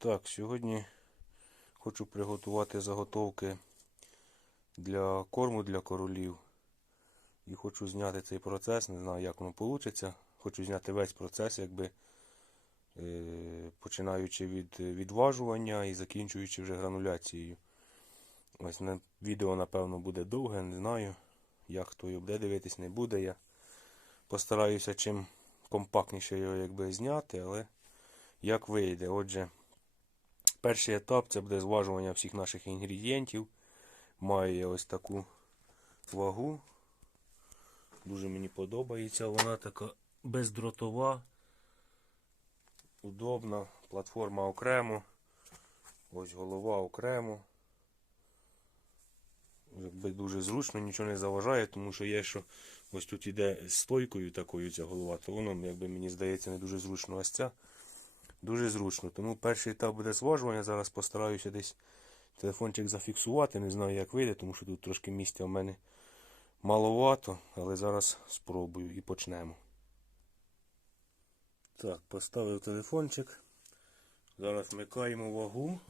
Так, сьогодні хочу приготувати заготовки для корму для королів. І хочу зняти цей процес, не знаю, як воно вийде. Хочу зняти весь процес, якби е, починаючи від відважування і закінчуючи вже грануляцією. Ось на відео, напевно, буде довге, не знаю. Як хто його буде дивитись, не буде. Я постараюся чим компактніше його якби зняти, але як вийде. Отже, перший етап це буде зважування всіх наших інгредієнтів. Має ось таку вагу. Дуже мені подобається. Вона така бездротова, удобна, платформа окремо. Ось голова окремо. Якби дуже зручно, нічого не заважає, тому що є, що ось тут іде стойкою такою ця голова, то воно, якби мені здається, не дуже зручно. Ось ця дуже зручно. Тому перший етап буде зважування. Зараз постараюся десь телефончик зафіксувати. Не знаю, як вийде, тому що тут трошки місця в мене маловато, але зараз спробую і почнемо. Так, поставив телефончик. Зараз вмикаємо вагу.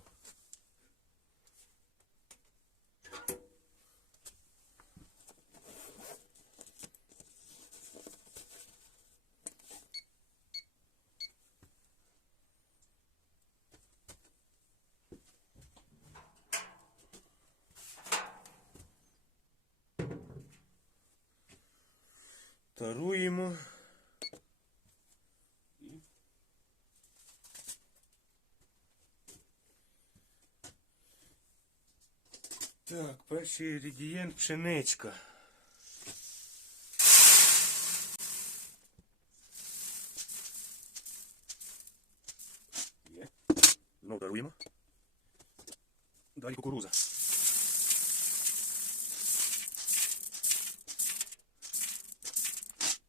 Таруємо. Так, перший інгредієнт пшеничка. Є. Знову даруємо. Далі кукуруза.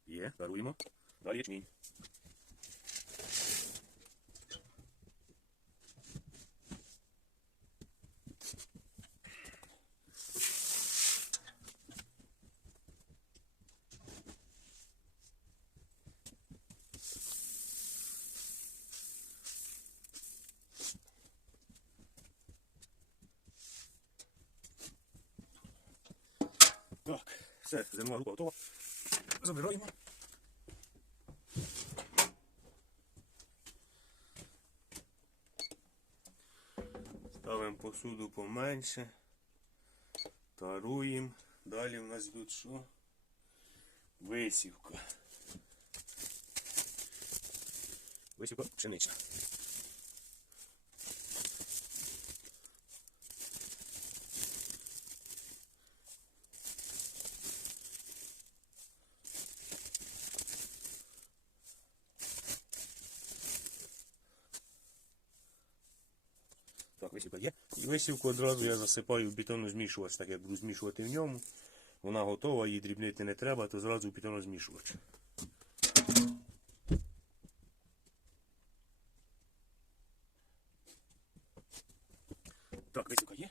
Є, даруємо. Далі ячмінь. Так, все, зернова група готова. Забираємо. Ставимо посуду поменше. Таруємо. Далі в нас йдуть що? Висівка. Висівка пшенична. Так, є. І висівку одразу я засипаю в бетонозмішувач, так як буду змішувати в ньому. Вона готова, її дрібнити не треба, то зразу в бетонозмішувач. Так, висівка є.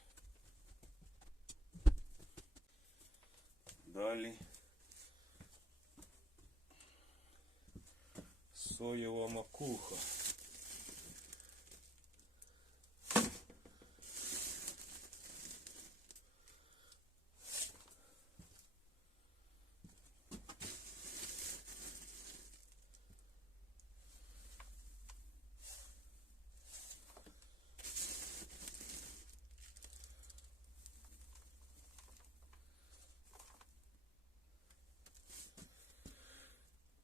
Далі. Соєва макуха.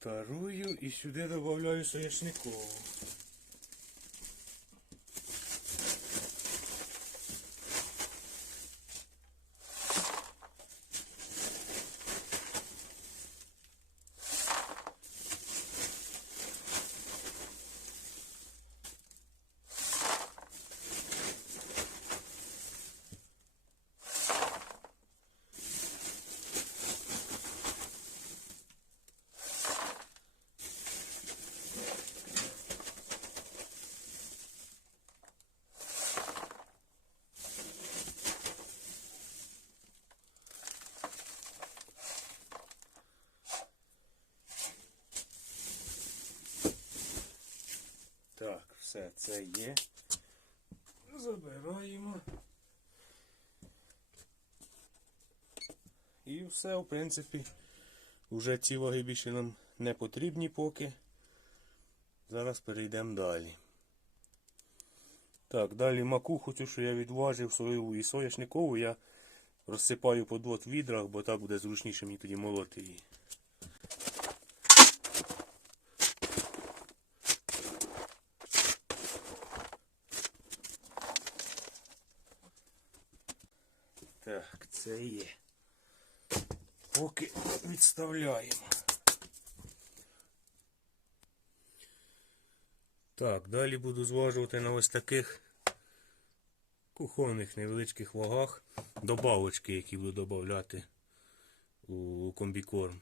Тарую і сюди додаю соняшникову. Так, все, це є. Забираємо. І все, в принципі, вже ці ваги більше нам не потрібні поки. Зараз перейдемо далі. Так, далі макуху, цю, що я відважив, соєву і соняшникову, я розсипаю по двох відрах, бо так буде зручніше мені тоді молоти її. Так, це є. Поки відставляємо. Так, далі буду зважувати на ось таких кухонних невеличких вагах добавочки, які буду додавати у комбікорм.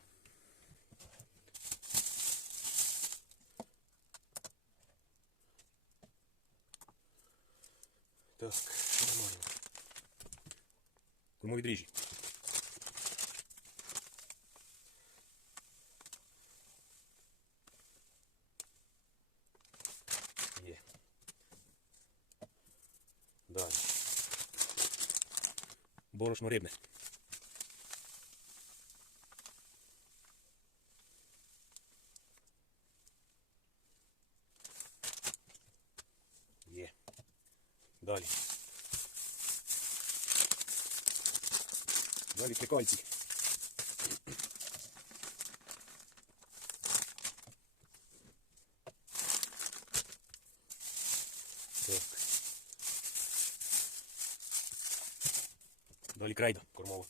Так, нормально. Тому відріжі. Є. Далі. Борошно рибне. Є. Далі. Далі прикольці. крайда кормова.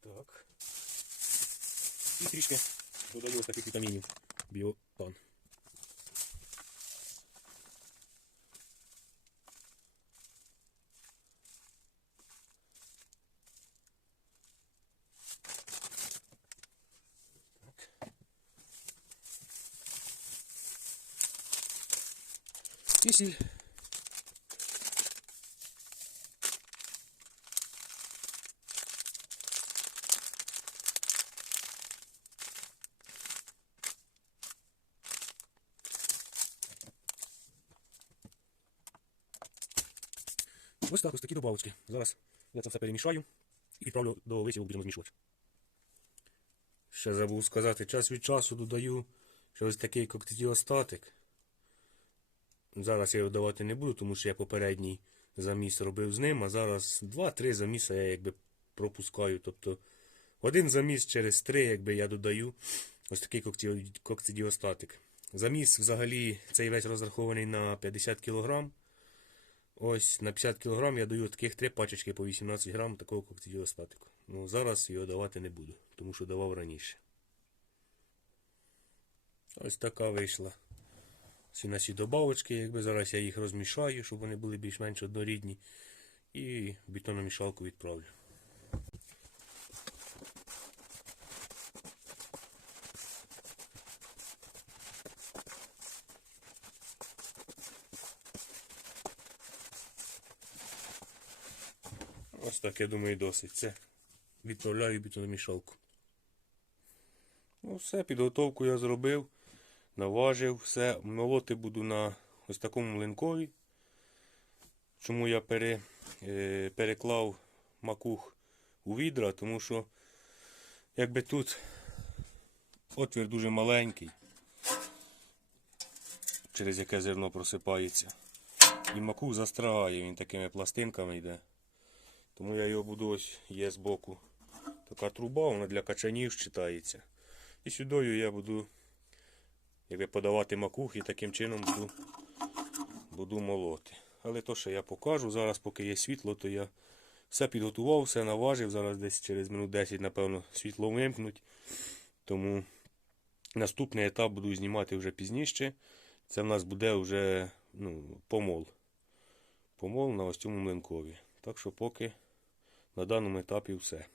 Так. І трішки додаю ось таких вітамінів. Біотон. І сіль. Ось так, ось такі добавочки. Зараз я це все перемішаю і відправлю до висіву будемо змішувати. Ще забув сказати, час від часу додаю ще ось такий коктейлостатик. Зараз я його давати не буду, тому що я попередній заміс робив з ним, а зараз 2-3 заміси я якби пропускаю. Тобто один заміс через 3 якби я додаю ось такий коктейлостатик. Заміс взагалі цей весь розрахований на 50 кг. Ось на 50 кг я даю таких три пачечки по 18 грам такого коктейлостатику. Ну зараз його давати не буду, тому що давав раніше. Ось така вийшла. Всі наші добавочки, якби зараз я їх розмішаю, щоб вони були більш-менш однорідні. І бетономішалку відправлю. Ось так, я думаю, досить. Це відправляю бетономішалку. Ну, все, підготовку я зробив, наважив, все. Молоти буду на ось такому млинкові. Чому я пере, е, переклав макух у відра, тому що якби тут отвір дуже маленький, через яке зерно просипається. І макух застрягає, він такими пластинками йде. Тому я його буду ось є збоку. Така труба, вона для качанів читається. І сюдою я буду якби подавати макух і таким чином буду, буду молоти. Але то, що я покажу, зараз, поки є світло, то я все підготував, все наважив. Зараз десь через минут 10, напевно, світло вимкнуть. Тому наступний етап буду знімати вже пізніше. Це в нас буде вже ну, помол. Помол на ось цьому млинкові. Так що поки на даному етапі все.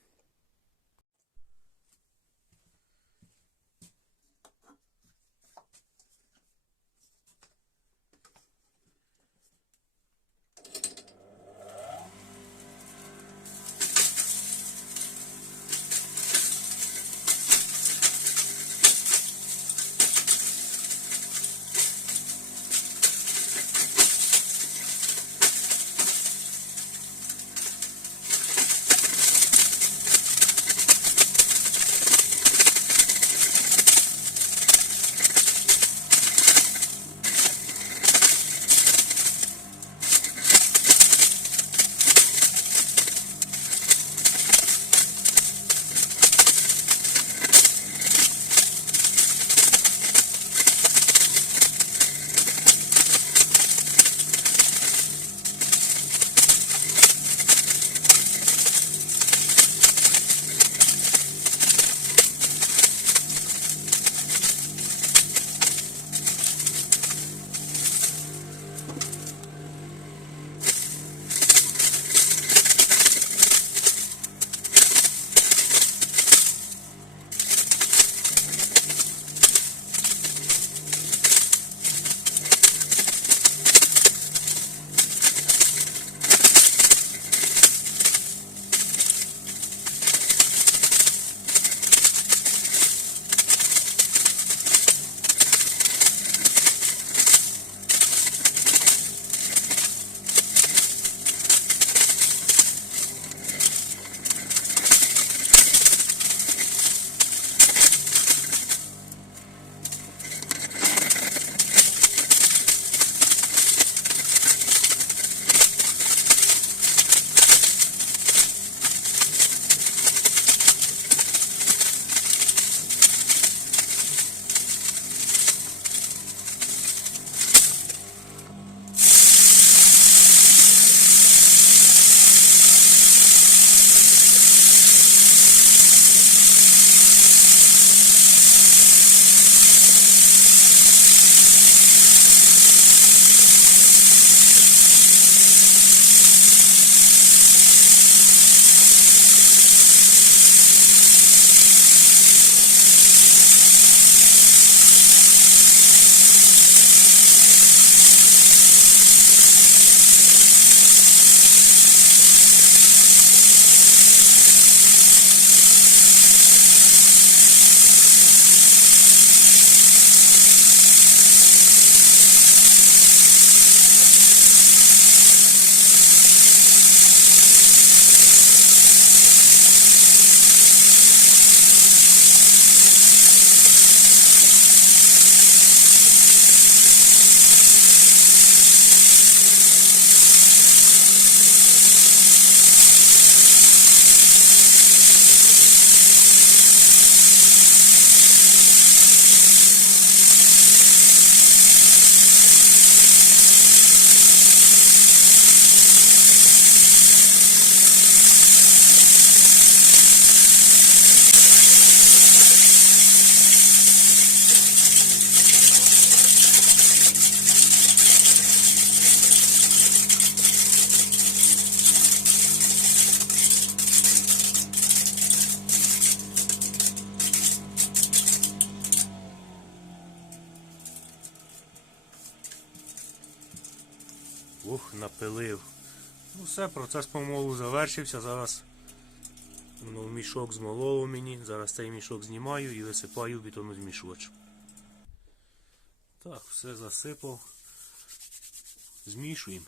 Ух, напилив. Ну все, процес помолу завершився. Зараз ну, мішок змололо мені. Зараз цей мішок знімаю і висипаю в бетонозмішувач. Так, все засипав. Змішуємо.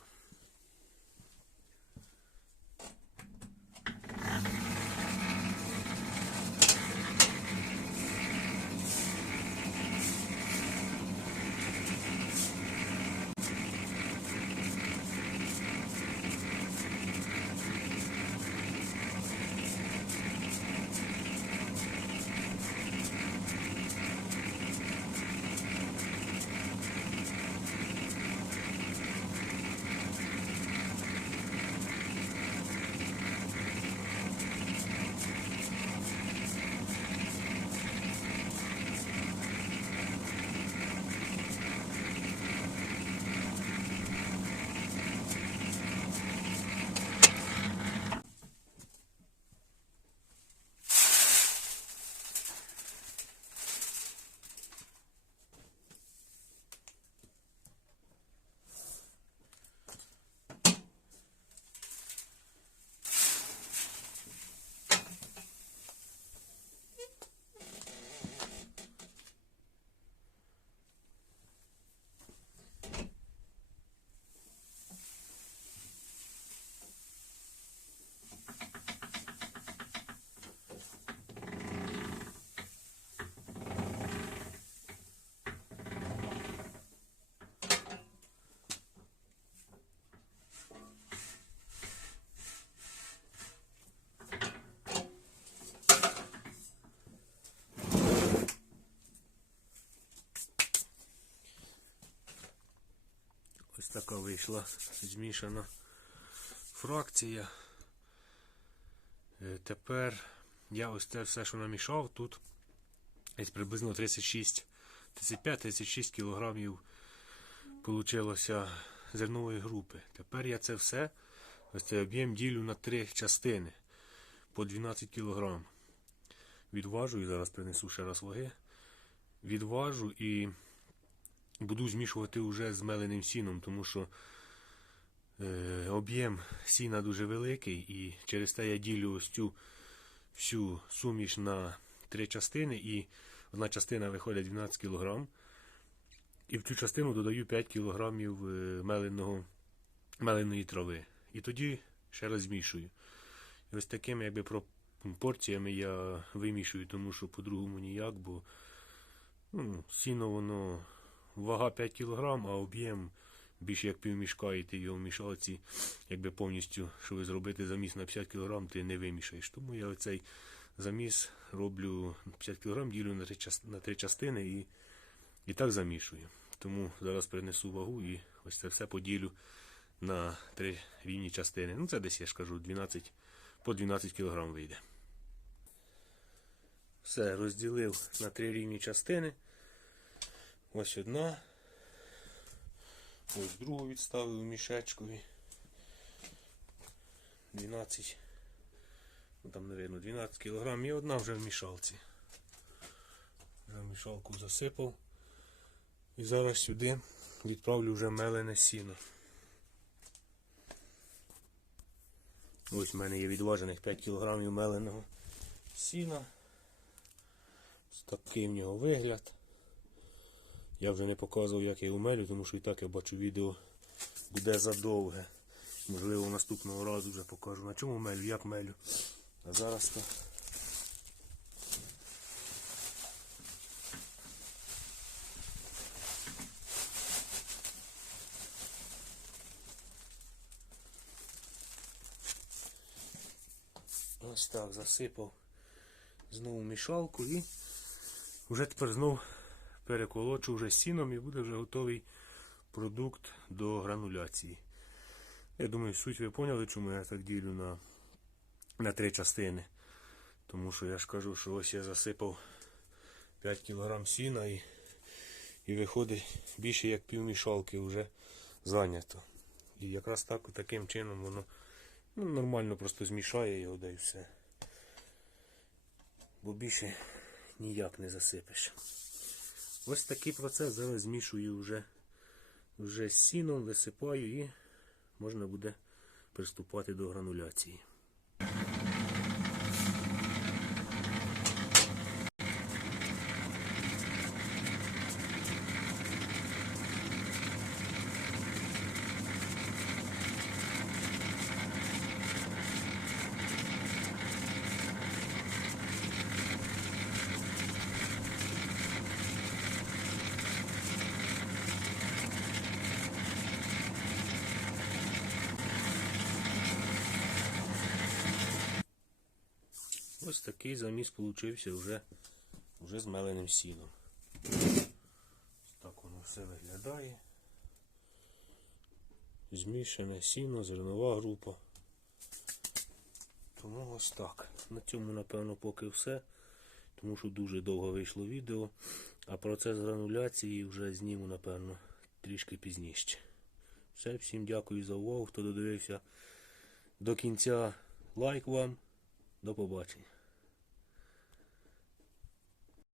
Ось така вийшла змішана фракція. Е, Тепер я ось це все, що намішав, тут десь приблизно 36, 35-36 кілограмів получилося зернової групи. Тепер я це все, ось цей об'єм ділю на три частини по 12 кілограм. Відважу і зараз принесу ще раз ваги. Відважу і буду змішувати вже з меленим сіном, тому що е, об'єм сіна дуже великий, і через те я ділю ось цю всю суміш на три частини, і одна частина виходить 12 кг. І в цю частину додаю 5 кг меленого, меленої трави. І тоді ще раз змішую. І ось такими якби порціями я вимішую, тому що по-другому ніяк, бо ну, сіно воно вага 5 кг, а об'єм більше як півмішка, і ти його в мішалці, якби повністю, щоб зробити заміс на 50 кг, ти не вимішаєш. Тому я оцей заміс роблю 50 кг, ділю на три, на три частини і, і так замішую. Тому зараз принесу вагу і ось це все поділю на три рівні частини. Ну це десь я ж кажу 12, по 12 кг вийде. Все, розділив на три рівні частини. Ось одна. Ось другу відставив мішечкові. 12. Ну там не видно, 12 кг і одна вже в мішалці. Вже в мішалку засипав. І зараз сюди відправлю вже мелене сіно. Ось в мене є відважених 5 кг меленого сіна. Ось такий в нього вигляд. Я вже не показував, як я його мелю, тому що і так я бачу відео буде задовге. Можливо, наступного разу вже покажу. На чому мелю, як мелю. А зараз то. Ось так засипав знову мішалку і вже тепер знов переколочу вже сіном і буде вже готовий продукт до грануляції. Я думаю, суть ви поняли, чому я так ділю на, на три частини. Тому що я ж кажу, що ось я засипав 5 кг сіна і, і виходить більше як півмішалки вже зайнято. І якраз так таким чином воно ну, нормально просто змішає його да і все. Бо більше ніяк не засипеш. Ось такий процес зараз змішую вже, вже з сіном, висипаю і можна буде приступати до грануляції. Ось такий заміс получився вже, вже з меленим сіном. Ось так воно все виглядає. Змішане сіно, зернова група. Тому ось так. На цьому, напевно, поки все. Тому що дуже довго вийшло відео. А процес грануляції вже зніму, напевно, трішки пізніше. Все, всім дякую за увагу, хто додивився до кінця. Лайк вам. До побачення.